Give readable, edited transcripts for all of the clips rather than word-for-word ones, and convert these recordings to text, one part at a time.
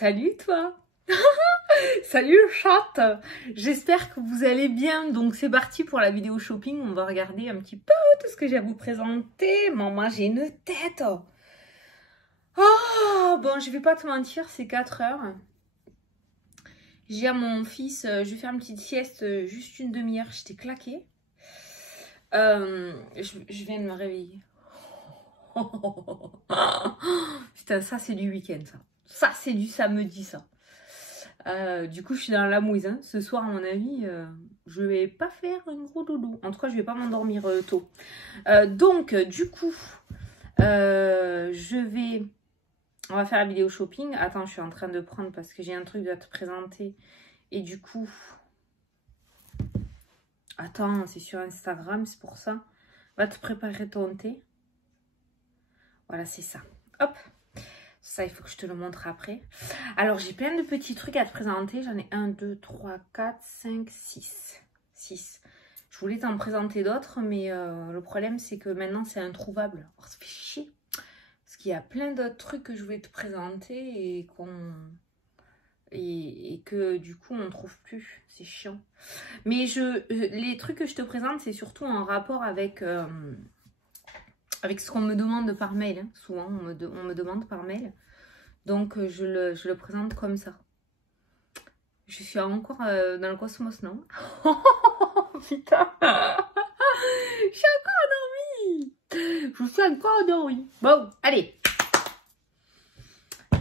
Salut toi. Salut le chat. J'espère que vous allez bien. Donc c'est parti pour la vidéo shopping. On va regarder un petit peu tout ce que j'ai à vous présenter. Maman, j'ai une tête. Oh, bon, je vais pas te mentir, c'est 4 heures. J'ai à mon fils, je vais faire une petite sieste, juste une demi-heure. J'étais claquée. Je viens de me réveiller. Putain, ça c'est du week-end, ça. Ça c'est du samedi, ça. Du coup, je suis dans la mouise. Hein. Ce soir, à mon avis, je vais pas faire un gros dodo. En tout cas, je vais pas m'endormir tôt. Donc, du coup, on va faire la vidéo shopping. Attends, je suis en train de prendre parce que j'ai un truc à te présenter. Et du coup... Attends, c'est sur Instagram, c'est pour ça. Va te préparer ton thé. Voilà, c'est ça. Hop. Ça, il faut que je te le montre après. Alors, j'ai plein de petits trucs à te présenter. J'en ai 1, 2, 3, 4, 5, 6. 6. Je voulais t'en présenter d'autres, mais le problème, c'est que maintenant, c'est introuvable. Alors, ça fait chier. Parce qu'il y a plein d'autres trucs que je voulais te présenter et que, du coup, on ne trouve plus. C'est chiant. Mais les trucs que je te présente, c'est surtout en rapport avec... avec ce qu'on me demande par mail, hein. Souvent on me demande par mail, donc je le présente comme ça. Je suis encore dans le cosmos, non? Putain, je suis encore endormie. Je suis encore endormie. Bon, allez,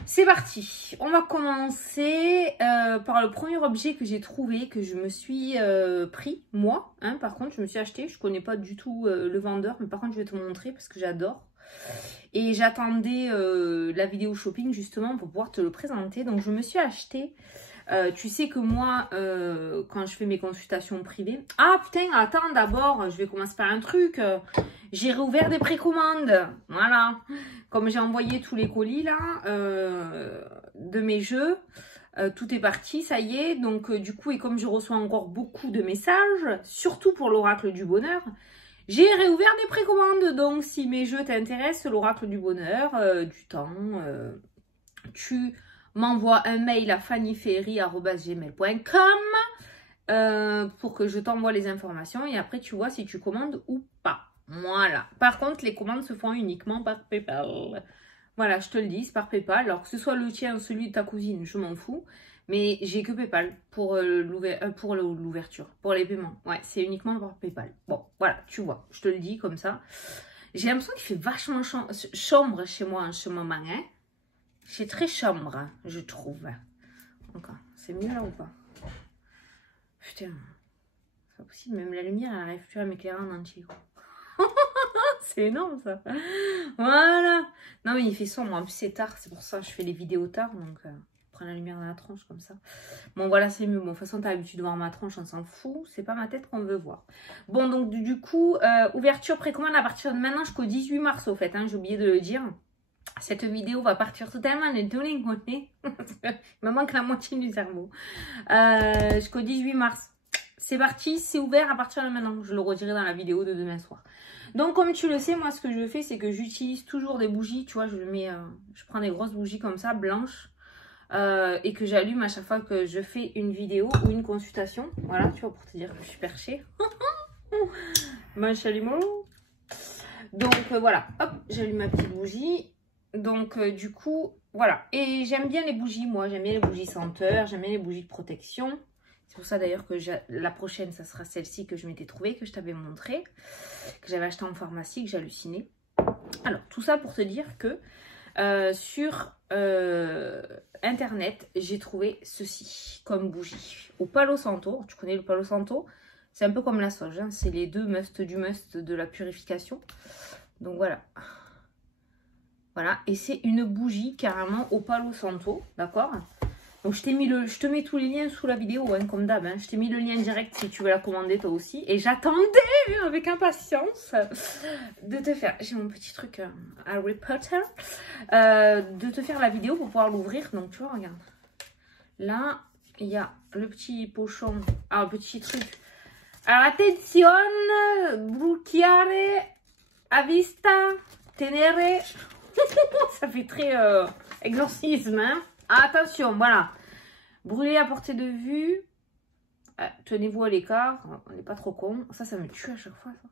c'est parti. On va commencer par le premier objet que j'ai trouvé, que je me suis pris, moi. Hein, par contre, je me suis acheté. Je connais pas du tout le vendeur, mais par contre, je vais te montrer parce que j'adore. Et j'attendais la vidéo shopping justement pour pouvoir te le présenter. Donc, je me suis acheté. Tu sais que moi, quand je fais mes consultations privées... Ah, putain, attends, d'abord, je vais commencer par un truc. J'ai réouvert des précommandes. Voilà. Comme j'ai envoyé tous les colis, là, de mes jeux, tout est parti, ça y est. Donc, du coup, et comme je reçois encore beaucoup de messages, surtout pour l'oracle du bonheur, j'ai réouvert des précommandes. Donc, si mes jeux t'intéressent, l'oracle du bonheur, du temps, tu... m'envoie un mail à fannyferry@gmail.com pour que je t'envoie les informations et après tu vois si tu commandes ou pas. Voilà. Par contre, les commandes se font uniquement par PayPal. Voilà, je te le dis, c'est par PayPal. Alors que ce soit le tien ou celui de ta cousine, je m'en fous. Mais j'ai que PayPal pour l'ouverture, pour les paiements. Ouais, c'est uniquement par PayPal. Bon, voilà, tu vois, je te le dis comme ça. J'ai l'impression qu'il fait vachement chambre chez moi en ce moment, hein. C'est très chambre, hein, je trouve. Encore, c'est mieux là ou pas? Putain, c'est pas possible, même la lumière, elle arrive plus à m'éclairer en entier. C'est énorme ça. Voilà. Non mais il fait sombre, en plus c'est tard, c'est pour ça que je fais les vidéos tard, donc je prends la lumière dans la tronche comme ça. Bon voilà, c'est mieux. Bon, de toute façon, t'as l'habitude de voir ma tronche, on s'en fout. C'est pas ma tête qu'on veut voir. Bon, donc du coup, ouverture précommande à partir de maintenant jusqu'au 18 mars au fait, hein, j'ai oublié de le dire. Cette vidéo va partir totalement de tous les côtés. Il me manque la moitié du cerveau. Jusqu'au 18 mars. C'est parti, c'est ouvert à partir de maintenant. Je le redirai dans la vidéo de demain soir. Donc, comme tu le sais, moi, ce que je fais, c'est que j'utilise toujours des bougies. Tu vois, je prends des grosses bougies comme ça, blanches. Et que j'allume à chaque fois que je fais une vidéo ou une consultation. Voilà, tu vois, pour te dire que je suis perchée. Mon chalumeau. Donc, voilà. Hop, j'allume ma petite bougie. Donc, du coup, voilà. Et j'aime bien les bougies, moi. J'aime bien les bougies senteurs. J'aime bien les bougies de protection. C'est pour ça, d'ailleurs, que la prochaine, ça sera celle-ci que je m'étais trouvée, que je t'avais montrée, que j'avais acheté en pharmacie, que j'hallucinais. Alors, tout ça pour te dire que sur Internet, j'ai trouvé ceci comme bougie. Au Palo Santo. Tu connais le Palo Santo? C'est un peu comme la sauge. Hein. C'est les deux must du must de la purification. Donc, voilà. Voilà, et c'est une bougie carrément au Palo Santo, d'accord? Donc je te mets tous les liens sous la vidéo, hein, comme d'hab. Hein. Je t'ai mis le lien direct si tu veux la commander toi aussi. Et j'attendais avec impatience de te faire... J'ai mon petit truc Harry Potter. De te faire la vidéo pour pouvoir l'ouvrir. Donc tu vois, regarde. Là, il y a le petit pochon. Ah, le petit truc. Alors, attention, bruciare, a vista, tenere... Ça fait très exorcisme, hein. Attention, voilà. Brûler à portée de vue. Tenez-vous à l'écart. On n'est pas trop con. Ça me tue à chaque fois. Ça.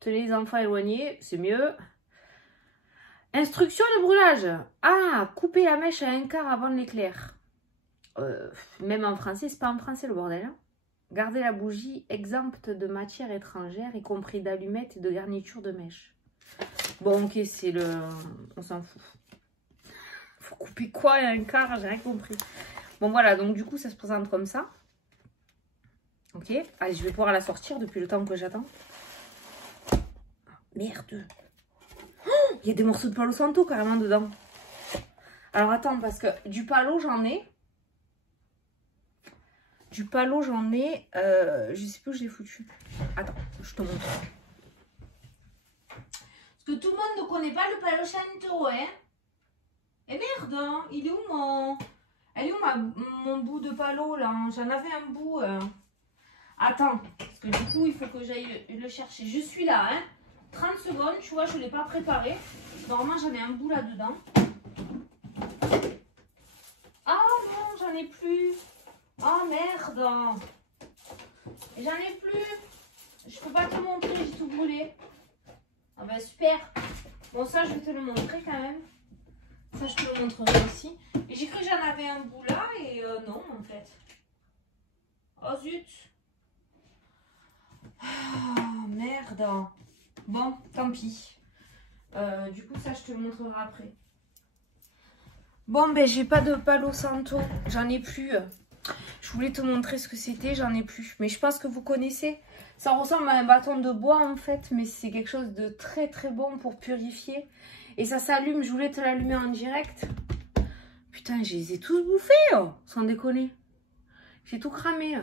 Tenez les enfants éloignés, c'est mieux. Instruction de brûlage. Ah, couper la mèche à un quart avant l'éclair. Même en français, c'est pas en français le bordel. Hein. Gardez la bougie exempte de matière étrangère, y compris d'allumettes et de garnitures de mèche. Bon, ok, c'est le... On s'en fout. Faut couper quoi à un quart? J'ai rien compris. Bon, voilà, donc du coup, ça se présente comme ça. Ok, allez, je vais pouvoir la sortir depuis le temps que j'attends. Merde. Oh, il y a des morceaux de Palo Santo carrément dedans. Alors, attends, parce que du palo, j'en ai. Du palo, j'en ai. Je sais plus où je l'ai foutu. Attends, je te montre. Parce que tout le monde ne connaît pas le Palo Santo, hein. Eh merde, hein, il est où mon... Elle est où mon bout de palo, là? J'en avais un bout. Attends, parce que du coup, il faut que j'aille le chercher. Je suis là, hein. 30 secondes, tu vois, je ne l'ai pas préparé. Normalement, j'en ai un bout là-dedans. Ah non, j'en ai plus. Oh merde. J'en ai plus. Je peux pas te montrer, j'ai tout brûlé. Ah bah super. Bon, ça, je vais te le montrer quand même. Ça, je te le montrerai aussi. Et j'ai cru que j'en avais un bout là et non, en fait. Oh zut. Oh merde. Bon, tant pis. Du coup, ça, je te le montrerai après. Bon, ben, j'ai pas de Palo Santo. J'en ai plus. Je voulais te montrer ce que c'était, j'en ai plus. Mais je pense que vous connaissez. Ça ressemble à un bâton de bois, en fait. Mais c'est quelque chose de très, très bon pour purifier. Et ça s'allume. Je voulais te l'allumer en direct. Putain, je les ai tous bouffés, oh, sans déconner. J'ai tout cramé.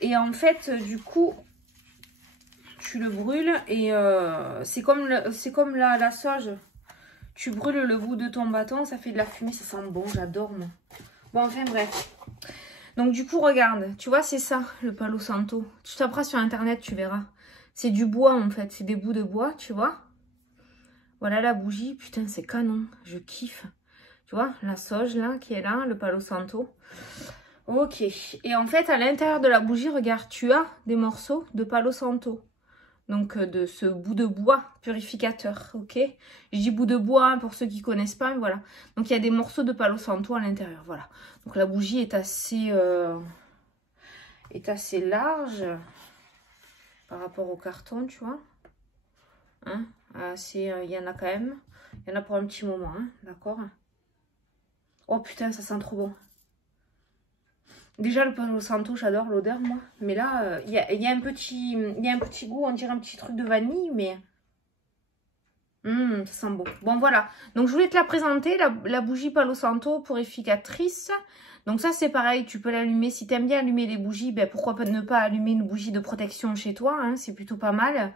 Et en fait, du coup... Tu le brûles et c'est comme la sauge. Tu brûles le bout de ton bâton, ça fait de la fumée, ça sent bon, j'adore moi. Bon, enfin bref. Donc du coup, regarde, tu vois, c'est ça le Palo Santo. Tu taperas sur internet, tu verras. C'est du bois en fait, c'est des bouts de bois, tu vois. Voilà la bougie, putain, c'est canon, je kiffe. Tu vois, la sauge là, qui est là, le Palo Santo. Ok, et en fait, à l'intérieur de la bougie, regarde, tu as des morceaux de Palo Santo. Donc de ce bout de bois purificateur, ok. Je dis bout de bois hein, pour ceux qui ne connaissent pas, voilà. Donc il y a des morceaux de Palo Santo à l'intérieur, voilà. Donc la bougie est assez large par rapport au carton, tu vois. Hein, il y en a quand même. Il y en a pour un petit moment, hein, d'accord. Oh putain, ça sent trop bon. Déjà, le Palo Santo, j'adore l'odeur, moi. Mais là, il y a un petit goût, on dirait un petit truc de vanille, mais... ça sent bon. Bon, voilà. Donc, je voulais te la présenter, la bougie Palo Santo purificatrice. Donc, ça, c'est pareil, tu peux l'allumer. Si tu aimes bien allumer les bougies, ben, pourquoi ne pas allumer une bougie de protection chez toi, hein, c'est plutôt pas mal.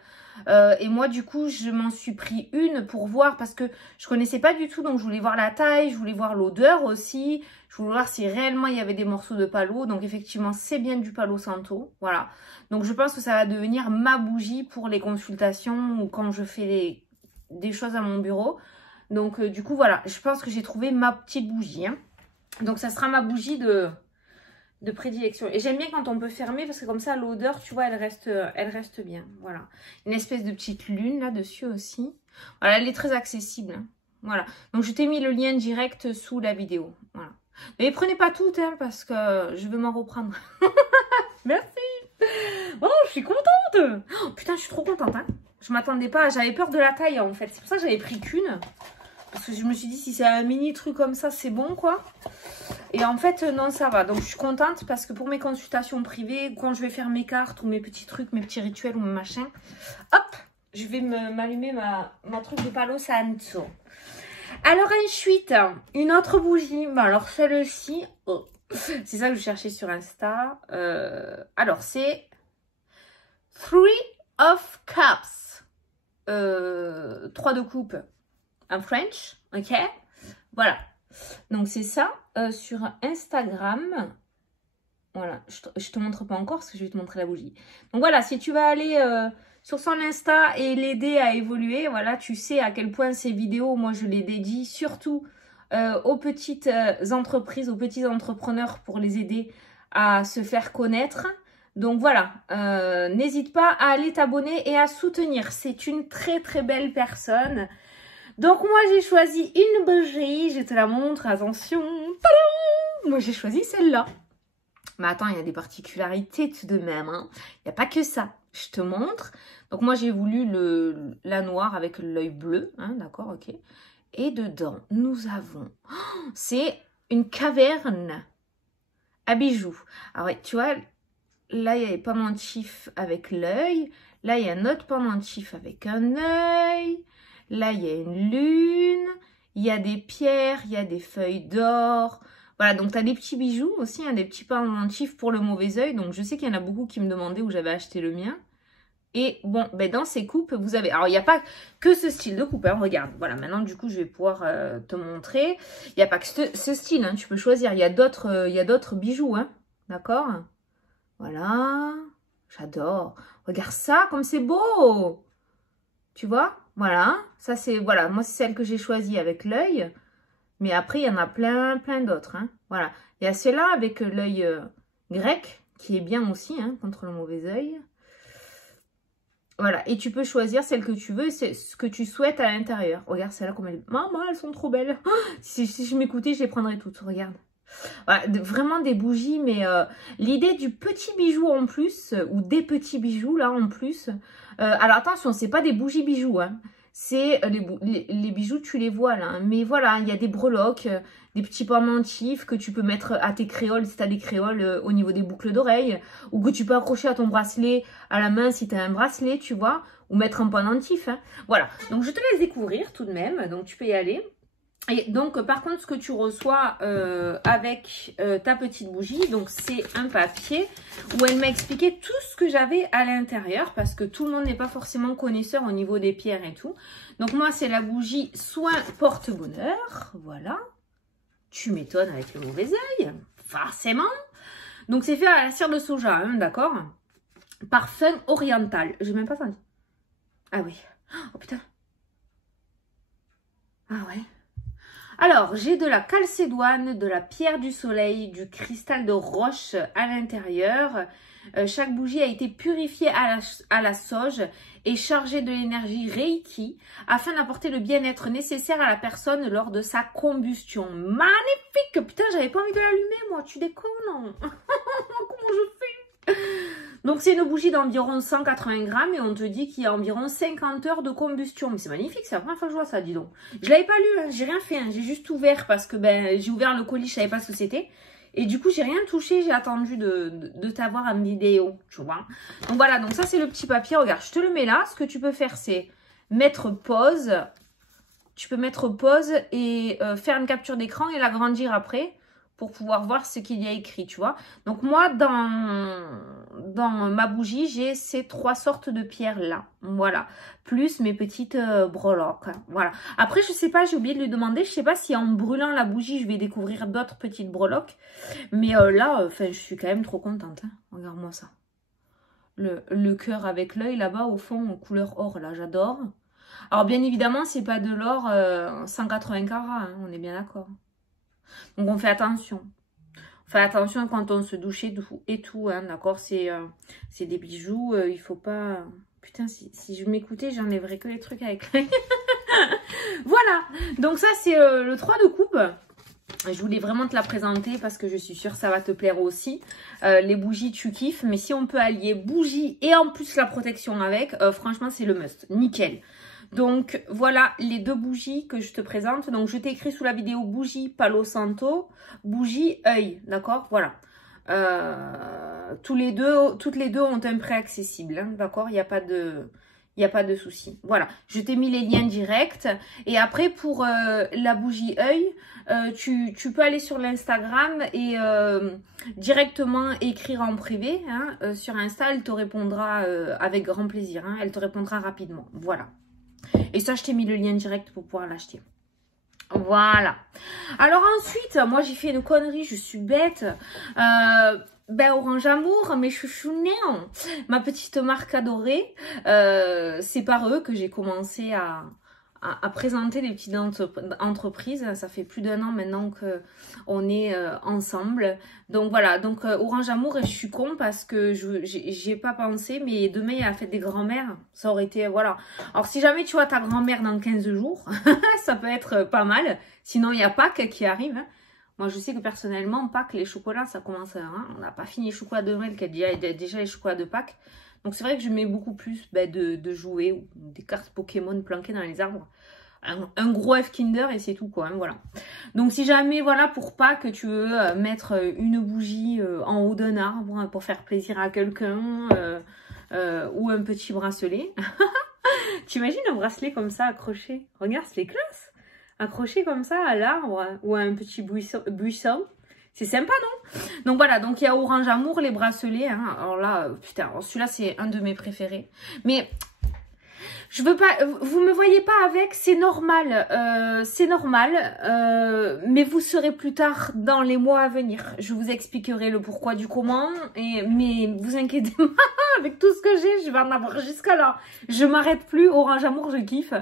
Et moi, du coup, je m'en suis pris une pour voir, parce que je connaissais pas du tout. Donc, je voulais voir la taille, je voulais voir l'odeur aussi. Je voulais voir si réellement il y avait des morceaux de palo. Donc, effectivement, c'est bien du Palo Santo. Voilà. Donc, je pense que ça va devenir ma bougie pour les consultations ou quand je fais des choses à mon bureau. Donc, du coup, voilà. Je pense que j'ai trouvé ma petite bougie. Hein. Donc, ça sera ma bougie de prédilection. Et j'aime bien quand on peut fermer parce que comme ça, l'odeur, tu vois, elle reste bien. Voilà. Une espèce de petite lune là-dessus aussi. Voilà, elle est très accessible. Hein. Voilà. Donc, je t'ai mis le lien direct sous la vidéo. Voilà. Mais prenez pas toutes, hein, parce que je veux m'en reprendre. Merci. Oh, je suis contente. Oh, putain, je suis trop contente. Hein. Je m'attendais pas. J'avais peur de la taille, en fait. C'est pour ça que j'avais pris qu'une. Parce que je me suis dit, si c'est un mini truc comme ça, c'est bon, quoi. Et en fait, non, ça va. Donc, je suis contente parce que pour mes consultations privées, quand je vais faire mes cartes ou mes petits trucs, mes petits rituels ou mes machins, hop, je vais m'allumer ma truc de Palo Santo. Alors ensuite, une autre bougie. Bon, alors celle-ci, oh, c'est ça que je cherchais sur Insta. Alors c'est Three of Cups. 3 de coupe en French, ok. Voilà. Donc c'est ça sur Instagram. Voilà, je te montre pas encore parce que je vais te montrer la bougie. Donc voilà, si tu vas aller sur son Insta et l'aider à évoluer, voilà, tu sais à quel point ces vidéos, moi je les dédie surtout aux petites entreprises, aux petits entrepreneurs pour les aider à se faire connaître. Donc voilà, n'hésite pas à aller t'abonner et à soutenir. C'est une très très belle personne. Donc moi j'ai choisi une bougie, je te la montre, attention. Tadam! Moi j'ai choisi celle-là. Mais attends, il y a des particularités tout de même. Hein. Il n'y a pas que ça. Je te montre. Donc moi j'ai voulu la noire avec l'œil bleu. Hein, d'accord, ok. Et dedans, nous avons... Oh, c'est une caverne à bijoux. Alors ouais, tu vois, là il y a les pendentifs avec l'œil. Là il y a un autre pendentif avec un œil. Là il y a une lune. Il y a des pierres, il y a des feuilles d'or. Voilà, donc tu as des petits bijoux aussi, hein, des petits pendentifs pour le mauvais œil. Donc je sais qu'il y en a beaucoup qui me demandaient où j'avais acheté le mien. Et bon, ben dans ces coupes, vous avez... Alors, il n'y a pas que ce style de coupe, hein, regarde. Voilà, maintenant, du coup, je vais pouvoir te montrer. Il n'y a pas que ce style, hein, tu peux choisir. Il y a d'autres bijoux, hein, d'accord? Voilà, j'adore. Regarde ça, comme c'est beau! Tu vois? Voilà, ça c'est... Voilà, moi, c'est celle que j'ai choisie avec l'œil. Mais après, il y en a plein d'autres, hein. Voilà, il y a celle-là avec l'œil grec, qui est bien aussi, hein, contre le mauvais œil. Voilà, et tu peux choisir celle que tu veux, c'est ce que tu souhaites à l'intérieur. Regarde celle-là comme elle est. Maman, elles sont trop belles. Oh, si je m'écoutais, je les prendrais toutes. Regarde. Voilà, vraiment des bougies, mais l'idée du petit bijou en plus, ou des petits bijoux là en plus. Alors attention, c'est pas des bougies bijoux, hein. C'est les bijoux, tu les vois là. Hein. Mais voilà, il y a des breloques, des petits pendentifs que tu peux mettre à tes créoles si tu as des créoles au niveau des boucles d'oreilles. Ou que tu peux accrocher à ton bracelet, à la main si tu as un bracelet, tu vois. Ou mettre un pendentif. Hein. Voilà, donc je te laisse découvrir tout de même. Donc tu peux y aller. Et donc, par contre, ce que tu reçois avec ta petite bougie, donc c'est un papier où elle m'a expliqué tout ce que j'avais à l'intérieur parce que tout le monde n'est pas forcément connaisseur au niveau des pierres et tout. Donc, moi, c'est la bougie Soin Porte-Bonheur. Voilà. Tu m'étonnes avec le mauvais œil. Forcément. Donc, c'est fait à la cire de soja, hein, d'accord? Parfum oriental. J'ai même pas senti. Ah oui. Oh putain. Ah ouais. Alors, j'ai de la calcédoine, de la pierre du soleil, du cristal de roche à l'intérieur. Chaque bougie a été purifiée à la sauge et chargée de l'énergie Reiki afin d'apporter le bien-être nécessaire à la personne lors de sa combustion. Magnifique! Putain, j'avais pas envie de l'allumer, moi. Tu déconnes? Comment je fais? Donc, c'est une bougie d'environ 180 grammes et on te dit qu'il y a environ 50 heures de combustion. Mais c'est magnifique, c'est la première fois que je vois ça, dis donc. Je l'avais pas lu, hein, j'ai rien fait, hein, j'ai juste ouvert parce que ben j'ai ouvert le colis, je savais pas ce que c'était. Et du coup, j'ai rien touché, j'ai attendu de t'avoir en vidéo, tu vois. Donc voilà, donc ça c'est le petit papier, regarde, je te le mets là. Ce que tu peux faire, c'est mettre pause. Tu peux mettre pause et faire une capture d'écran et l'agrandir après pour pouvoir voir ce qu'il y a écrit, tu vois. Donc moi, dans ma bougie, j'ai ces 3 sortes de pierres là, voilà, plus mes petites breloques, voilà. Après, je sais pas, j'ai oublié de lui demander, je sais pas si en brûlant la bougie, je vais découvrir d'autres petites breloques, mais là, je suis quand même trop contente, hein. Regarde-moi ça. Le cœur avec l'œil là-bas, au fond, en couleur or, là, j'adore. Alors, bien évidemment, c'est pas de l'or 180 carats, hein, on est bien d'accord. Donc, on fait attention. On fait attention quand on se douche et tout, hein, d'accord? C'est des bijoux, il faut pas... Putain, si je m'écoutais, j'enlèverais que les trucs avec l'œil. Voilà, donc ça, c'est le 3 de coupe. Je voulais vraiment te la présenter parce que je suis sûre que ça va te plaire aussi. Les bougies, tu kiffes. Mais si on peut allier bougie et en plus la protection avec, franchement, c'est le must. Nickel. Donc, voilà les 2 bougies que je te présente. Donc, je t'ai écrit sous la vidéo bougie Palo Santo, bougie œil. D'accord? Voilà. Toutes les deux ont un prix accessible. Hein, d'accord? Il n'y a pas de souci. Voilà, je t'ai mis les liens directs. Et après, pour la bougie œil, tu peux aller sur l'Instagram et directement écrire en privé. Hein, sur Insta, elle te répondra avec grand plaisir. Hein, elle te répondra rapidement. Voilà. Et ça, je t'ai mis le lien direct pour pouvoir l'acheter. Voilà. Alors ensuite, moi, j'ai fait une connerie. Je suis bête. Ben, Orange Amour, mes chouchounets, ma petite marque adorée, c'est par eux que j'ai commencé à présenter des petites entreprises. Ça fait plus d'1 an maintenant qu'on est ensemble. Donc voilà, donc Orange Amour, et je suis con parce que j'y ai pas pensé, mais demain il y a la fête des grands-mères. Ça aurait été, voilà. Alors si jamais tu vois ta grand-mère dans 15 jours, ça peut être pas mal. Sinon il y a Pâques qui arrive. Hein. Moi je sais que personnellement, Pâques, les chocolats, ça commence à... Hein, on n'a pas fini les chocolats de Noël, qu'il y a déjà les chocolats de Pâques. Donc c'est vrai que je mets beaucoup plus de jouets ou des cartes Pokémon planquées dans les arbres. Un gros F Kinder et c'est tout quoi, hein, voilà. Donc si jamais, voilà, pour Pâques, tu veux mettre une bougie en haut d'un arbre pour faire plaisir à quelqu'un ou un petit bracelet. T'imagines un bracelet comme ça accroché? Regarde, c'est classe. Accroché comme ça à l'arbre ou à un petit buisson. C'est sympa, non? Donc voilà, donc il y a Orange Amour, les bracelets. Hein. Alors là, putain, celui-là, c'est un de mes préférés. Mais je veux pas, vous me voyez pas avec, c'est normal. Mais vous serez plus tard dans les mois à venir. Je vous expliquerai le pourquoi du comment. Mais vous inquiétez pas, avec tout ce que j'ai, je vais en avoir jusqu'à là. Je m'arrête plus, Orange Amour, je kiffe.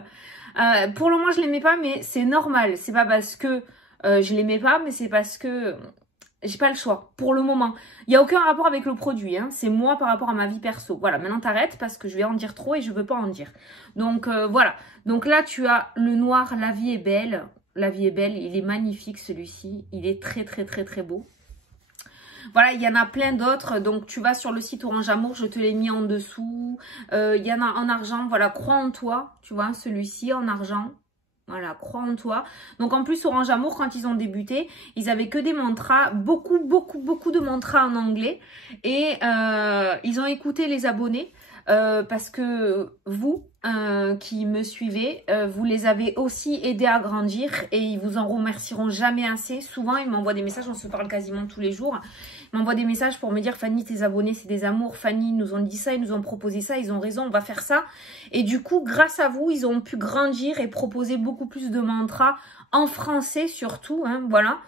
Pour le moment, je l'aimais pas, mais c'est normal. C'est pas parce que je l'aimais pas, mais c'est parce que j'ai pas le choix, pour le moment. Il n'y a aucun rapport avec le produit, hein. C'est moi par rapport à ma vie perso. Voilà, maintenant t'arrêtes parce que je vais en dire trop et je veux pas en dire. Donc voilà, donc là tu as le noir, La vie est belle. La vie est belle, il est magnifique celui-ci. Il est très très très très beau. Voilà, il y en a plein d'autres. Donc tu vas sur le site Orange Amour, je te l'ai mis en dessous. Il y en a en argent, voilà, Crois en toi. Tu vois, celui-ci en argent. Voilà, Crois en toi. Donc en plus, Orange Amour, quand ils ont débuté, ils avaient que des mantras, beaucoup de mantras en anglais. Et ils ont écouté les abonnés parce que vous, qui me suivez, vous les avez aussi aidés à grandir et ils vous en remercieront jamais assez. Souvent, ils m'envoient des messages, on se parle quasiment tous les jours. Ils m'envoient des messages pour me dire: Fanny, tes abonnés, c'est des amours. Fanny, ils nous ont dit ça, ils nous ont proposé ça, ils ont raison, on va faire ça. Et du coup, grâce à vous, ils ont pu grandir et proposer beaucoup plus de mantras en français surtout, hein, voilà.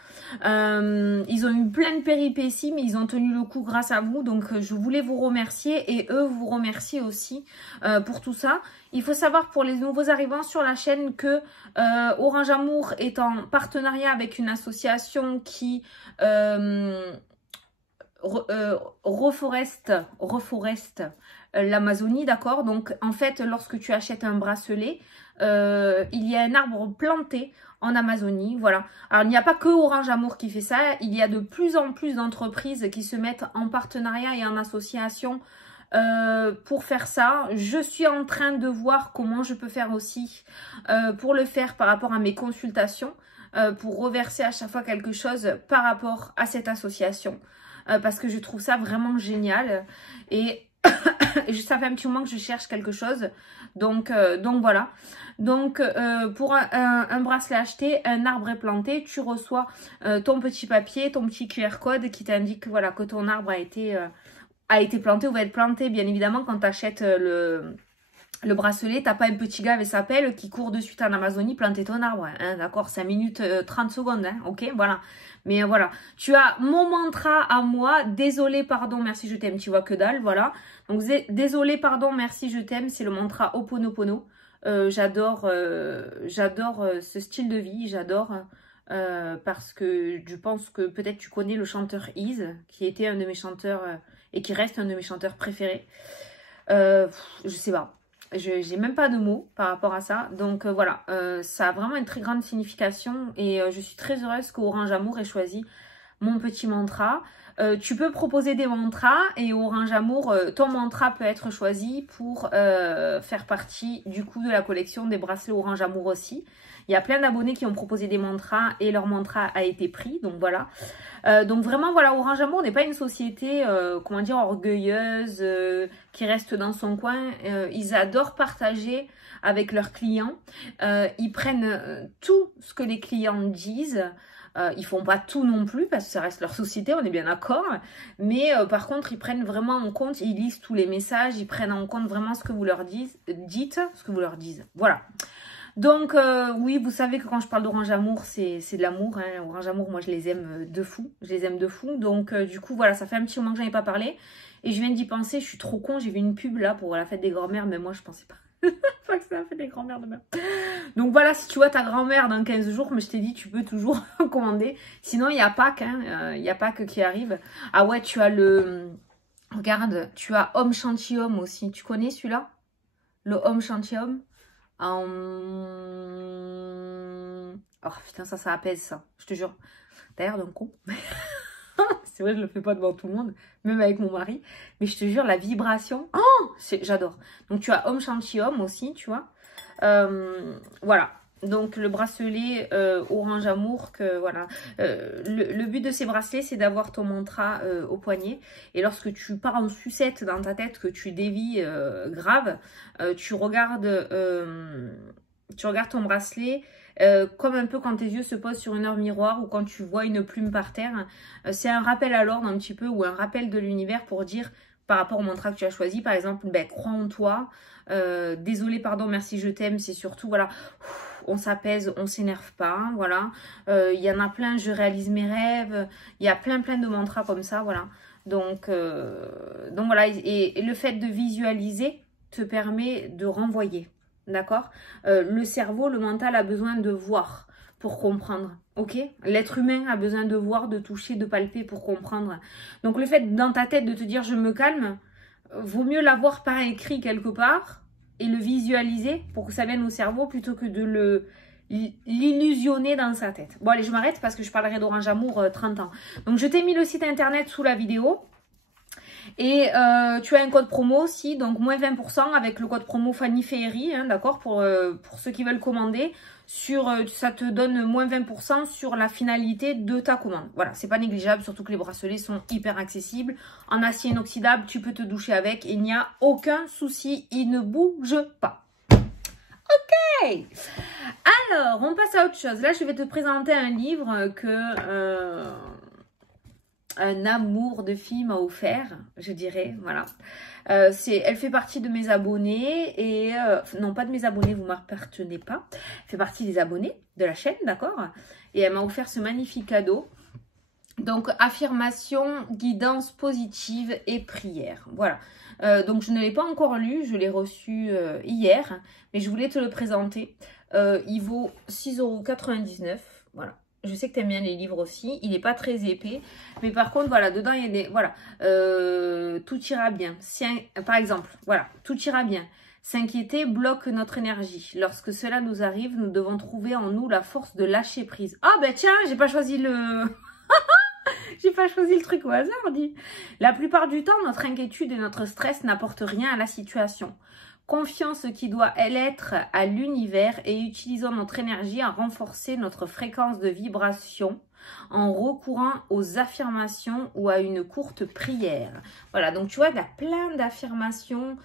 Ils ont eu plein de péripéties, mais ils ont tenu le coup grâce à vous. Donc, je voulais vous remercier et eux vous remercier aussi pour tout ça. Il faut savoir pour les nouveaux arrivants sur la chaîne que Orange Amour est en partenariat avec une association qui reforeste l'Amazonie, d'accord? Donc en fait, lorsque tu achètes un bracelet, il y a un arbre planté en Amazonie, voilà. Alors il n'y a pas que Orange Amour qui fait ça, il y a de plus en plus d'entreprises qui se mettent en partenariat et en association pour faire ça. Je suis en train de voir comment je peux faire aussi pour le faire par rapport à mes consultations, pour reverser à chaque fois quelque chose par rapport à cette association. Parce que je trouve ça vraiment génial. Et ça fait un petit moment que je cherche quelque chose. Donc voilà. Donc pour un bracelet acheté, un arbre est planté, tu reçois ton petit papier, ton petit QR code qui t'indique voilà, que ton arbre a été planté ou va être planté. Bien évidemment, quand tu achètes le bracelet, t'as pas un petit gars avec sa pelle qui court de suite en Amazonie planter ton arbre, hein, d'accord, 5 minutes 30 secondes, hein, ok, voilà. Mais voilà, tu as mon mantra à moi, désolé, pardon, merci, je t'aime, tu vois que dalle, voilà. Donc désolé, pardon, merci, je t'aime, c'est le mantra Ho'oponopono. J'adore ce style de vie, j'adore parce que je pense que peut-être tu connais le chanteur Iz, qui était un de mes chanteurs et qui reste un de mes chanteurs préférés. Je sais pas. J'ai même pas de mots par rapport à ça. Donc voilà, ça a vraiment une très grande signification et je suis très heureuse qu'Orange Amour ait choisi mon petit mantra. Tu peux proposer des mantras et Orange Amour, ton mantra peut être choisi pour faire partie du coup de la collection des bracelets Orange Amour aussi. Il y a plein d'abonnés qui ont proposé des mantras et leur mantra a été pris, donc voilà. Donc vraiment, voilà, Orange Amour n'est pas une société, comment dire, orgueilleuse, qui reste dans son coin. Ils adorent partager avec leurs clients. Ils prennent tout ce que les clients disent. Ils font pas tout non plus parce que ça reste leur société, on est bien d'accord. Mais par contre, ils prennent vraiment en compte, ils lisent tous les messages, ils prennent en compte vraiment ce que vous leur dites, ce que vous leur dites. Voilà. Donc oui, vous savez que quand je parle d'Orange Amour, c'est de l'amour. Hein. Orange Amour, moi je les aime de fou. Je les aime de fou. Donc du coup, voilà, ça fait un petit moment que j'en ai pas parlé. Et je viens d'y penser, je suis trop con. J'ai vu une pub là pour la fête des grands-mères, mais moi je pensais pas. Pas que ça fait des grands-mères de merde. Donc voilà, si tu vois ta grand-mère dans 15 jours, comme je t'ai dit, tu peux toujours commander. Sinon, il y a Pâques, hein, il y a Pâques qui arrive. Ah ouais, tu as le... Regarde, tu as Homme Chantilly aussi. Tu connais celui-là? Le Homme Chantilly. Oh putain, ça apaise ça, je te jure. D'ailleurs, d'un con. C'est vrai, je le fais pas devant tout le monde, même avec mon mari. Mais je te jure, la vibration, oh, j'adore. Donc tu as Homme Chantilly aussi, tu vois. Voilà. Donc le bracelet Orange Amour, que voilà. Le but de ces bracelets, c'est d'avoir ton mantra au poignet. Et lorsque tu pars en sucette dans ta tête, que tu dévis grave, tu regardes ton bracelet comme un peu quand tes yeux se posent sur une heure miroir ou quand tu vois une plume par terre. C'est un rappel à l'ordre un petit peu, ou un rappel de l'univers pour dire par rapport au mantra que tu as choisi, par exemple, ben, crois en toi, désolé, pardon, merci, je t'aime, c'est surtout, voilà, on s'apaise, on s'énerve pas, voilà. Il y en a plein, je réalise mes rêves, il y a plein de mantras comme ça, voilà. Donc voilà, et le fait de visualiser te permet de renvoyer. D'accord? Le cerveau, le mental a besoin de voir pour comprendre. Ok? L'être humain a besoin de voir, de toucher, de palper pour comprendre. Donc le fait dans ta tête de te dire je me calme, vaut mieux l'avoir par écrit quelque part et le visualiser pour que ça vienne au cerveau plutôt que de l'illusionner dans sa tête. Bon allez, je m'arrête parce que je parlerai d'Orange Amour 30 ans. Donc je t'ai mis le site internet sous la vidéo. Et tu as un code promo aussi, donc moins 20% avec le code promo Fanny Ferry, hein, d'accord, pour ceux qui veulent commander. Ça te donne moins 20% sur la finalité de ta commande. Voilà, c'est pas négligeable, surtout que les bracelets sont hyper accessibles. En acier inoxydable, tu peux te doucher avec et il n'y a aucun souci, il ne bouge pas. Ok. Alors, on passe à autre chose. Là, je vais te présenter un livre que... un amour de fille m'a offert, je dirais, voilà. Elle fait partie de mes abonnés et... non, pas de mes abonnés, vous ne m'appartenez pas. Elle fait partie des abonnés de la chaîne, d'accord? Et elle m'a offert ce magnifique cadeau. Donc, affirmation, guidance positive et prière. Voilà. Donc, je ne l'ai pas encore lu, je l'ai reçu hier, mais je voulais te le présenter. Il vaut 6,99 €, voilà. Je sais que tu aimes bien les livres aussi. Il n'est pas très épais. Mais par contre, voilà, dedans, il y a des... Voilà. Tout ira bien. Par exemple, voilà. Tout ira bien. S'inquiéter bloque notre énergie. Lorsque cela nous arrive, nous devons trouver en nous la force de lâcher prise. Ah, ben tiens, j'ai pas choisi le... J'ai pas choisi le truc au hasard, dit. La plupart du temps, notre inquiétude et notre stress n'apportent rien à la situation. Confions ce qui doit être à l'univers et utilisons notre énergie à renforcer notre fréquence de vibration en recourant aux affirmations ou à une courte prière. Voilà, donc tu vois, il y a plein d'affirmations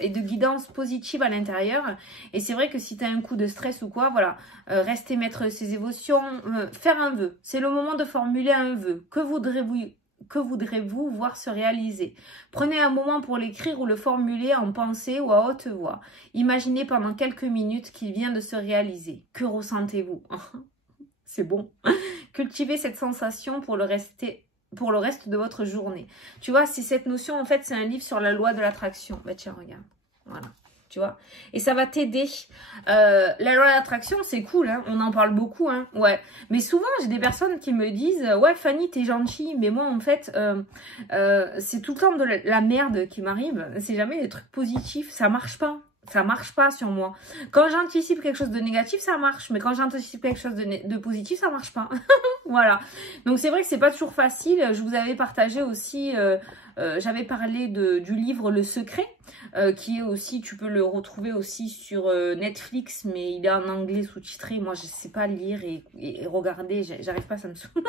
et de guidance positive à l'intérieur. Et c'est vrai que si tu as un coup de stress ou quoi, voilà, rester maître de ses émotions, faire un vœu. C'est le moment de formuler un vœu. Que voudrez-vous voir se réaliser? Prenez un moment pour l'écrire ou le formuler en pensée ou à haute voix. Imaginez pendant quelques minutes qu'il vient de se réaliser. Que ressentez-vous? C'est bon. Cultivez cette sensation pour le reste de votre journée. Tu vois, c'est cette notion, en fait, c'est un livre sur la loi de l'attraction. Bah tiens, regarde. Voilà. Tu vois, et ça va t'aider. La loi de l'attraction, c'est cool, hein, on en parle beaucoup, hein, ouais. Mais souvent, j'ai des personnes qui me disent « Ouais, Fanny, t'es gentille, mais moi, en fait, c'est tout le temps de la merde qui m'arrive. C'est jamais des trucs positifs, ça marche pas. Ça marche pas sur moi. Quand j'anticipe quelque chose de négatif, ça marche. Mais quand j'anticipe quelque chose de positif, ça marche pas. » Voilà. Donc, c'est vrai que c'est pas toujours facile. Je vous avais partagé aussi... j'avais parlé du livre Le Secret, qui est aussi, tu peux le retrouver aussi sur Netflix, mais il est en anglais sous-titré. Moi, je sais pas lire et regarder, j'arrive pas, ça me saoule.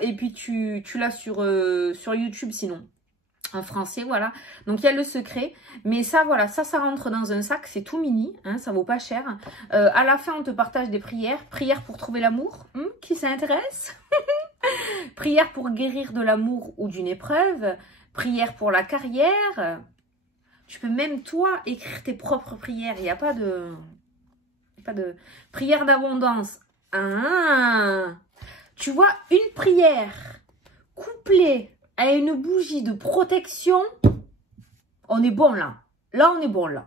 Et puis, tu l'as sur YouTube sinon. En français, voilà. Donc, il y a Le Secret. Mais ça, voilà, ça rentre dans un sac. C'est tout mini, hein, ça vaut pas cher. À la fin, on te partage des prières. Prières pour trouver l'amour. Qui s'intéresse? Prière pour guérir de l'amour ou d'une épreuve. Prière pour la carrière. Tu peux même, toi, écrire tes propres prières. Il n'y a pas de... Prière d'abondance. Tu vois, une prière couplée à une bougie de protection. On est bon, là. Là, on est bon, là.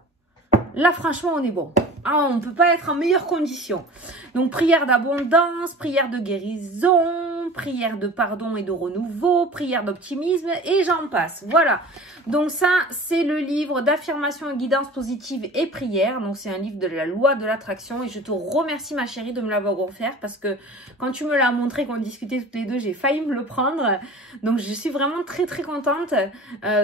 Là, franchement, on est bon. Ah, on ne peut pas être en meilleure condition. Donc, prière d'abondance, prière de guérison, prière de pardon et de renouveau, prière d'optimisme et j'en passe. Voilà. Donc, ça, c'est le livre d'affirmation, guidance positive et prière. Donc, c'est un livre de la loi de l'attraction et je te remercie, ma chérie, de me l'avoir offert parce que quand tu me l'as montré, qu'on discutait toutes les deux, j'ai failli me le prendre. Donc, je suis vraiment très, très contente.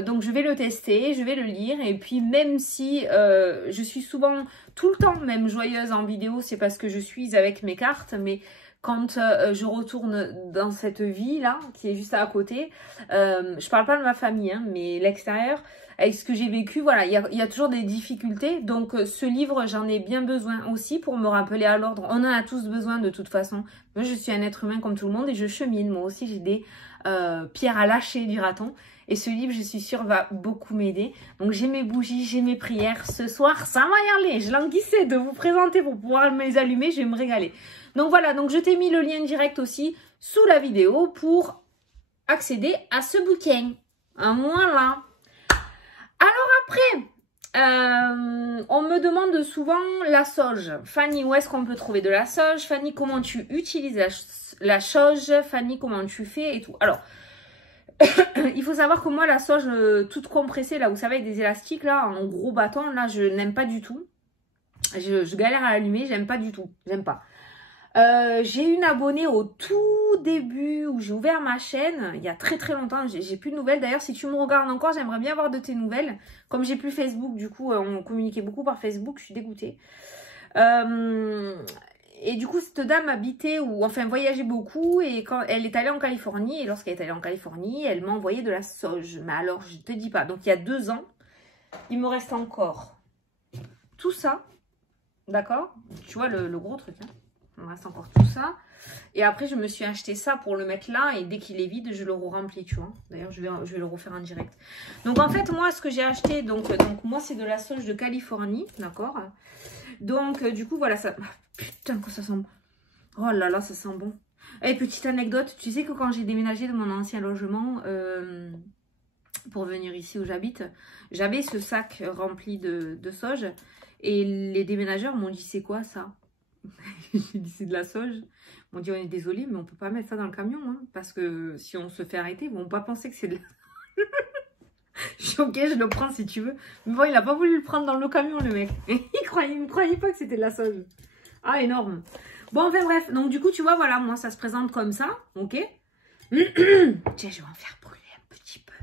Donc, je vais le tester, je vais le lire et puis, même si je suis souvent tout le temps même joyeuse en vidéo, c'est parce que je suis avec mes cartes, mais quand je retourne dans cette vie là, qui est juste à côté, je parle pas de ma famille, hein, mais l'extérieur, avec ce que j'ai vécu, voilà, il y a toujours des difficultés, donc ce livre, j'en ai bien besoin aussi pour me rappeler à l'ordre, on en a tous besoin de toute façon, moi je suis un être humain comme tout le monde et je chemine, moi aussi j'ai des pierres à lâcher, dira-t-on. Et ce livre, je suis sûre, va beaucoup m'aider. Donc, j'ai mes bougies, j'ai mes prières. Ce soir, ça va y aller. Je languissais de vous présenter pour pouvoir me les allumer. Je vais me régaler. Donc, voilà. Donc, je t'ai mis le lien direct aussi sous la vidéo pour accéder à ce bouquin. Voilà. Alors, après, on me demande souvent la sauge. Fanny, où est-ce qu'on peut trouver de la sauge? Fanny, comment tu utilises la sauge? Fanny, comment tu fais et tout. Alors, il faut savoir que moi, la sauge toute compressée, là, vous savez, avec des élastiques, là, en gros bâton, là, je n'aime pas du tout. Je galère à l'allumer, j'aime pas du tout. J'aime pas. J'ai une abonnée au tout début où j'ai ouvert ma chaîne, il y a très très longtemps, j'ai plus de nouvelles. D'ailleurs, si tu me regardes encore, j'aimerais bien avoir de tes nouvelles. Comme j'ai plus Facebook, du coup, on communiquait beaucoup par Facebook, je suis dégoûtée. Et du coup, cette dame habitait ou enfin voyageait beaucoup et quand elle est allée en Californie, et lorsqu'elle est allée en Californie, elle m'a envoyé de la sauge. Mais alors, je te dis pas. Donc, il y a 2 ans, il me reste encore tout ça. D'accord? Tu vois le gros truc. Hein, il me reste encore tout ça. Et après, je me suis acheté ça pour le mettre là. Et dès qu'il est vide, je le remplis, tu vois. D'ailleurs, je vais le refaire en direct. Donc, en fait, moi, ce que j'ai acheté, donc moi, c'est de la sauge de Californie. D'accord? Donc, du coup, voilà, ça... Putain, que ça sent bon. Oh là là, ça sent bon. Et petite anecdote, tu sais que quand j'ai déménagé de mon ancien logement pour venir ici où j'habite, j'avais ce sac rempli de sauge. Et les déménageurs m'ont dit, c'est quoi ça? J'ai dit, c'est de la sauge. Ils m'ont dit, on est désolé, mais on peut pas mettre ça dans le camion. Hein, parce que si on se fait arrêter, ils vont pas penser que c'est de la... Je suis ok, je le prends si tu veux. Mais bon, il a pas voulu le prendre dans le camion, le mec. Il me croyait pas que c'était de la sauge. Ah, énorme. Bon, enfin bref. Donc, du coup, tu vois, voilà, moi, ça se présente comme ça. Ok. Tiens, je vais en faire brûler un petit peu.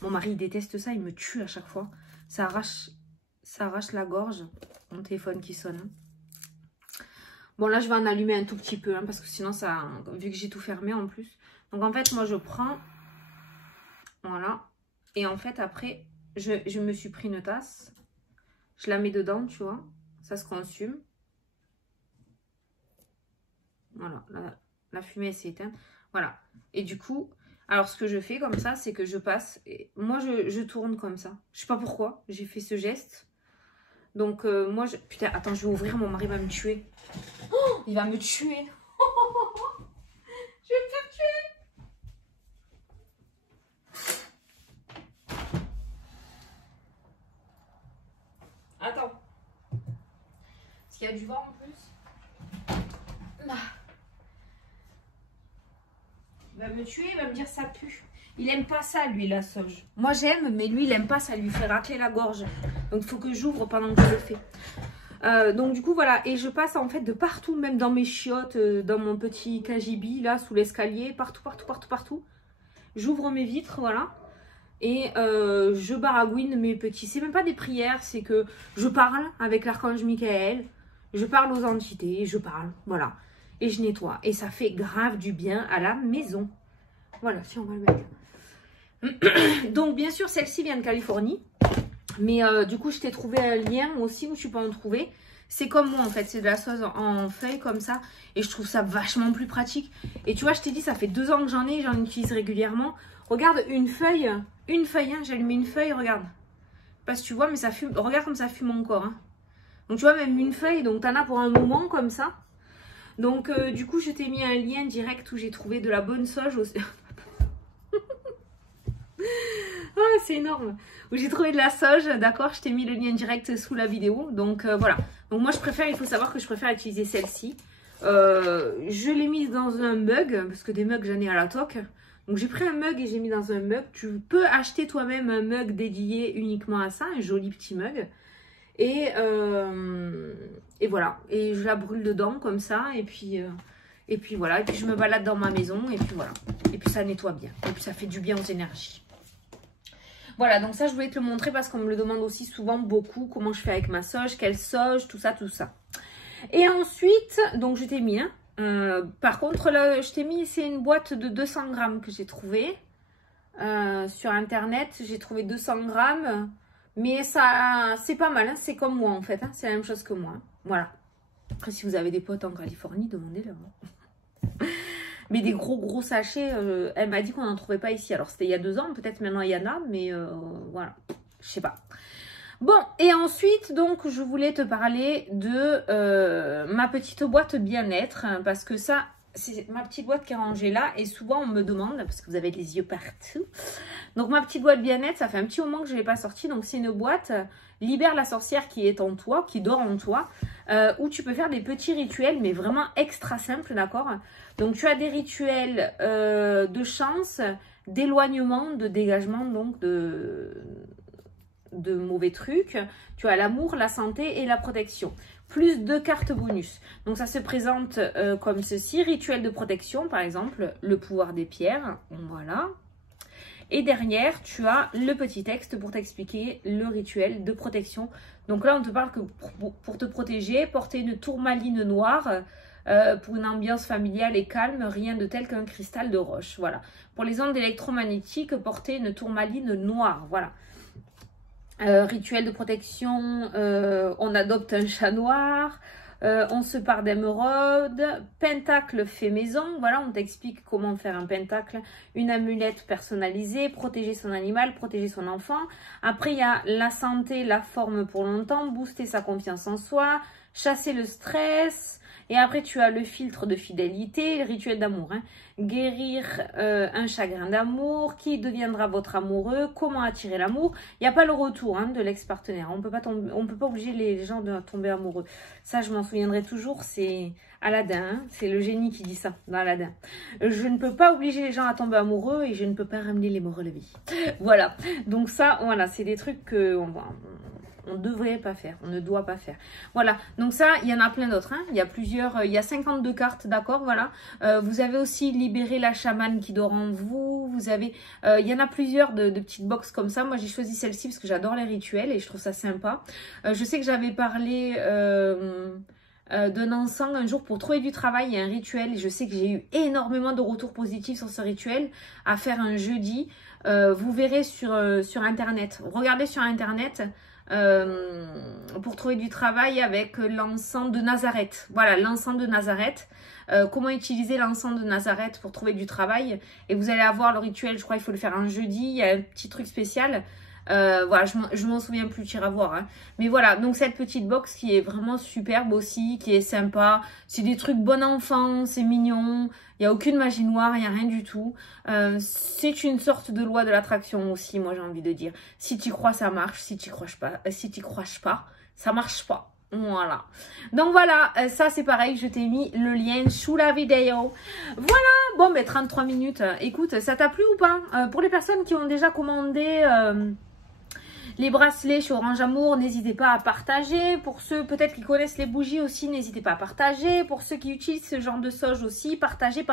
Mon mari, il déteste ça. Il me tue à chaque fois. Ça arrache la gorge. Mon téléphone qui sonne. Bon, là, je vais en allumer un tout petit peu. Hein, parce que sinon, ça... Vu que j'ai tout fermé en plus. Donc, en fait, moi, je prends... Voilà. Et en fait, après, je me suis pris une tasse. Je la mets dedans, tu vois. Ça se consume. Voilà, la fumée s'est éteinte. Voilà. Et du coup, alors ce que je fais comme ça, c'est que je passe. Et moi, je tourne comme ça. Je sais pas pourquoi, j'ai fait ce geste. Donc, moi, putain, attends, je vais ouvrir, mon mari va me tuer. Oh, il va me tuer. Je vais me faire tuer. Attends. Est-ce qu'il y a du vent en plus? Il va me tuer, il va me dire ça pue. Il aime pas ça, lui, la sauge. Moi, j'aime, mais lui, il aime pas ça. Lui fait racler la gorge. Donc, il faut que j'ouvre pendant que je le fais. Donc, du coup, voilà. Et je passe, en fait, de partout, même dans mes chiottes, dans mon petit cagibi, là, sous l'escalier. Partout, partout, partout, partout. J'ouvre mes vitres, voilà. Et je baragouine mes petits... C'est même pas des prières, c'est que je parle avec l'archange Michael. Je parle aux entités, je parle, voilà. Et je nettoie. Et ça fait grave du bien à la maison. Voilà, si on va le mettre. Donc, bien sûr, celle-ci vient de Californie. Mais du coup, je t'ai trouvé un lien aussi où tu peux en trouver. C'est comme moi, en fait. C'est de la sauce en feuilles comme ça. Et je trouve ça vachement plus pratique. Et tu vois, je t'ai dit, ça fait 2 ans que j'en ai. J'en utilise régulièrement. Regarde, une feuille. Une feuille, hein. J'ai allumé une feuille, regarde. Parce que tu vois, mais ça fume. Regarde comme ça fume encore, hein. Donc, tu vois, même une feuille. Donc, t'en as pour un moment comme ça. Donc, du coup, je t'ai mis un lien direct où j'ai trouvé de la bonne sauge aussi. Oh, c'est énorme. Où j'ai trouvé de la sauge, d'accord. Je t'ai mis le lien direct sous la vidéo. Donc voilà. Donc moi je préfère, il faut savoir que je préfère utiliser celle-ci. Je l'ai mise dans un mug, parce que des mugs j'en ai à la toque. Donc j'ai pris un mug et j'ai mis dans un mug. Tu peux acheter toi-même un mug dédié uniquement à ça, un joli petit mug. Et voilà. Et je la brûle dedans comme ça. Et puis voilà. Et puis je me balade dans ma maison. Et puis voilà. Et puis ça nettoie bien. Et puis ça fait du bien aux énergies. Voilà, donc ça je voulais te le montrer parce qu'on me le demande aussi souvent beaucoup. Comment je fais avec ma sauge, quelle sauge, tout ça, tout ça. Et ensuite, donc je t'ai mis, hein, par contre là je t'ai mis, c'est une boîte de 200 grammes que j'ai trouvé sur internet. J'ai trouvé 200 grammes, mais ça c'est pas mal, hein, c'est comme moi en fait, hein, c'est la même chose que moi, hein, voilà. Après si vous avez des potes en Californie, demandez-leur. Mais des gros sachets, elle m'a dit qu'on n'en trouvait pas ici. Alors c'était il y a 2 ans, peut-être maintenant il y en a, mais voilà, je sais pas. Bon, et ensuite, donc, je voulais te parler de ma petite boîte bien-être, hein, parce que ça, c'est ma petite boîte qui est rangée là, et souvent on me demande, parce que vous avez les yeux partout, donc ma petite boîte bien-être, ça fait un petit moment que je ne l'ai pas sortie, donc c'est une boîte Libère la sorcière qui est en toi, qui dort en toi, où tu peux faire des petits rituels, mais vraiment extra simples, d'accord? Donc tu as des rituels de chance, d'éloignement, de dégagement, donc de mauvais trucs. Tu as l'amour, la santé et la protection. Plus 2 cartes bonus. Donc ça se présente comme ceci. Rituel de protection, par exemple, le pouvoir des pierres. Voilà. Et derrière, tu as le petit texte pour t'expliquer le rituel de protection. Donc là, on te parle que pour te protéger, porter une tourmaline noire pour une ambiance familiale et calme, rien de tel qu'un cristal de roche. Voilà. Pour les ondes électromagnétiques, porter une tourmaline noire. Voilà. Rituel de protection, on adopte un chat noir, on se part d'émeraude, pentacle fait maison, voilà, on t'explique comment faire un pentacle, une amulette personnalisée, protéger son animal, protéger son enfant. Après, il y a la santé, la forme pour longtemps, booster sa confiance en soi, chasser le stress. Et après, tu as le filtre de fidélité, le rituel d'amour. Hein. Guérir un chagrin d'amour, qui deviendra votre amoureux, comment attirer l'amour. Il n'y a pas le retour hein, de l'ex-partenaire. On peut pas obliger les gens de tomber amoureux. Ça, je m'en souviendrai toujours, c'est Aladdin. Hein. C'est le génie qui dit ça dans Aladdin. Je ne peux pas obliger les gens à tomber amoureux et je ne peux pas ramener les morts à la vie. Voilà. Donc ça, voilà, c'est des trucs que... on ne devrait pas faire, on ne doit pas faire. Voilà, donc ça, il y en a plein d'autres. Hein. Il y a plusieurs, il y a 52 cartes, d'accord, voilà. Vous avez aussi libéré la chamane qui dort en vous. Vous avez, il y en a plusieurs de petites box comme ça. Moi, j'ai choisi celle-ci parce que j'adore les rituels et je trouve ça sympa. Je sais que j'avais parlé d'un encens un jour pour trouver du travail. Il y a un rituel et je sais que j'ai eu énormément de retours positifs sur ce rituel à faire un jeudi. Vous verrez sur Internet. Regardez sur Internet. Pour trouver du travail avec l'encens de Nazareth. Voilà, l'encens de Nazareth. Comment utiliser l'encens de Nazareth pour trouver du travail. Et vous allez avoir le rituel, je crois qu'il faut le faire un jeudi. Il y a un petit truc spécial. Voilà, je m'en souviens plus, tu iras voir. Hein. Mais voilà, donc cette petite box qui est vraiment superbe aussi, qui est sympa. C'est des trucs bon enfant, c'est mignon. Il n'y a aucune magie noire, il n'y a rien du tout. C'est une sorte de loi de l'attraction aussi, moi j'ai envie de dire. Si tu crois, ça marche. Si tu crois pas, ça marche pas. Voilà. Donc voilà, ça c'est pareil, je t'ai mis le lien sous la vidéo. Voilà, bon ben 33 minutes. Écoute, ça t'a plu ou pas? Pour les personnes qui ont déjà commandé... les bracelets chez Orange Amour, n'hésitez pas à partager. Pour ceux peut-être qui connaissent les bougies aussi, n'hésitez pas à partager. Pour ceux qui utilisent ce genre de sauge aussi, partagez.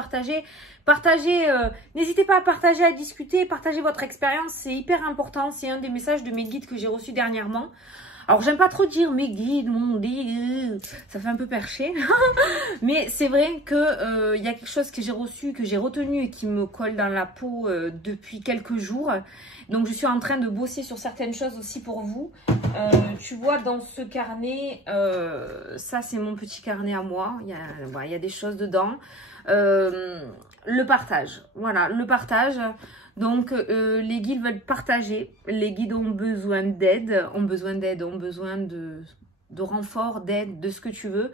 N'hésitez pas à partager, à discuter, partagez votre expérience. C'est hyper important. C'est un des messages de mes guides que j'ai reçus dernièrement. Alors, j'aime pas trop dire mes guides, mon guide, ça fait un peu perché. Mais c'est vrai que y a quelque chose que j'ai reçu, que j'ai retenu et qui me colle dans la peau depuis quelques jours. Donc, je suis en train de bosser sur certaines choses aussi pour vous. Tu vois, dans ce carnet, ça, c'est mon petit carnet à moi. Il y a des choses dedans. Le partage. Voilà, le partage. Donc, les guides veulent partager. Les guides ont besoin d'aide, ont besoin de renfort, d'aide, de ce que tu veux.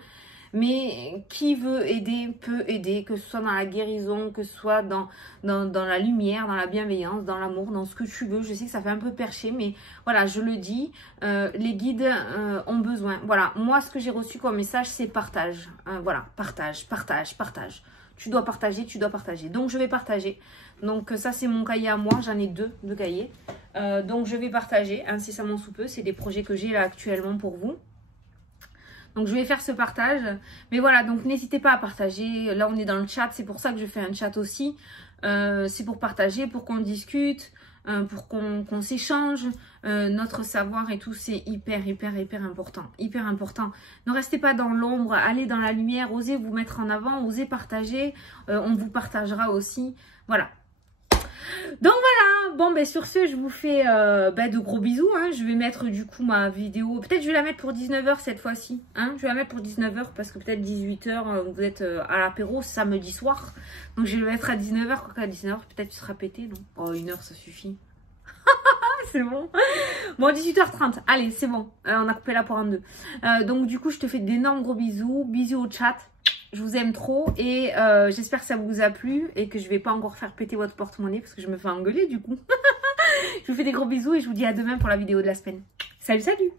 Mais qui veut aider, peut aider, que ce soit dans la guérison, que ce soit dans la lumière, dans la bienveillance, dans l'amour, dans ce que tu veux. Je sais que ça fait un peu perché, mais voilà, je le dis, les guides ont besoin. Voilà, moi, ce que j'ai reçu comme message, c'est partage. Voilà, partage, partage, partage. Tu dois partager, tu dois partager. Donc, je vais partager. Donc, ça, c'est mon cahier à moi. J'en ai deux cahiers. Donc, je vais partager incessamment sous peu. C'est des projets que j'ai là actuellement pour vous. Donc, je vais faire ce partage. Mais voilà, donc n'hésitez pas à partager. Là, on est dans le chat. C'est pour ça que je fais un chat aussi. C'est pour partager, pour qu'on discute, pour qu'on s'échange. Notre savoir et tout, c'est hyper important. Hyper important. Ne restez pas dans l'ombre. Allez dans la lumière. Osez vous mettre en avant. Osez partager. On vous partagera aussi. Voilà. Donc voilà, bon ben sur ce je vous fais de gros bisous, hein. Je vais mettre du coup ma vidéo, peut-être je vais la mettre pour 19 h cette fois-ci, hein. Je vais la mettre pour 19 h parce que peut-être 18 h vous êtes à l'apéro samedi soir, donc je vais le mettre à 19 h, quoi qu'à 19 h peut-être tu seras pété, non? Oh 1 heure ça suffit. C'est bon. Bon 18 h 30, allez c'est bon, on a coupé la poire en deux. Donc du coup je te fais d'énormes gros bisous, bisous au chat. Je vous aime trop et j'espère que ça vous a plu et que je vais pas encore faire péter votre porte-monnaie parce que je me fais engueuler du coup. Je vous fais des gros bisous et je vous dis à demain pour la vidéo de la semaine. Salut, salut!